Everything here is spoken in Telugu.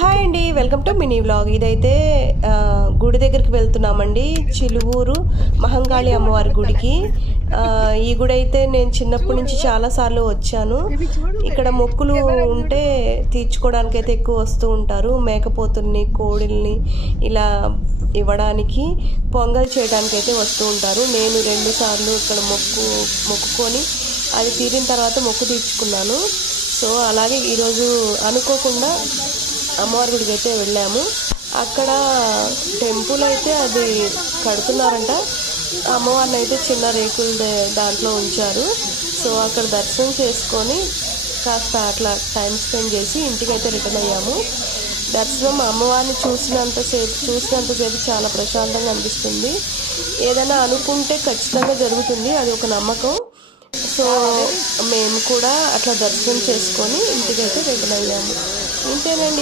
హాయ్ అండి, వెల్కమ్ టు మినీ వ్లాగ్. ఇదైతే గుడి దగ్గరికి వెళ్తున్నామండి, చిలువూరు మహంకాళి అమ్మవారి గుడికి. ఈ గుడి అయితే నేను చిన్నప్పటి నుంచి చాలాసార్లు వచ్చాను. ఇక్కడ మొక్కులు ఉంటే తీర్చుకోవడానికైతే ఎక్కువ వస్తూ ఉంటారు. మేకపోతుల్ని, కోడిల్ని ఇలా ఇవ్వడానికి, పొంగల్ చేయడానికి అయితే వస్తూ ఉంటారు. నేను 2 సార్లు ఇక్కడ మొక్కుకొని అది తీరిన తర్వాత మొక్కు తీర్చుకున్నాను. సో అలాగే ఈరోజు అనుకోకుండా అమ్మవారి గుడికి అయితే వెళ్ళాము. అక్కడ టెంపుల్ అయితే అది కడుతున్నారంట. అమ్మవారిని అయితే చిన్న రేకుల దాంట్లో ఉంచారు. సో అక్కడ దర్శనం చేసుకొని కాస్త అట్లా టైం స్పెండ్ చేసి ఇంటికైతే రిటర్న్ అయ్యాము. దర్శనం అమ్మవారిని చూసినంతసేపు చాలా ప్రశాంతంగా అనిపిస్తుంది. ఏదైనా అనుకుంటే ఖచ్చితంగా జరుగుతుంది, అది ఒక నమ్మకం. సో మేము కూడా అట్లా దర్శనం చేసుకొని ఇంటికైతే రిటర్న్ అయ్యాము. ఇంతేనండి.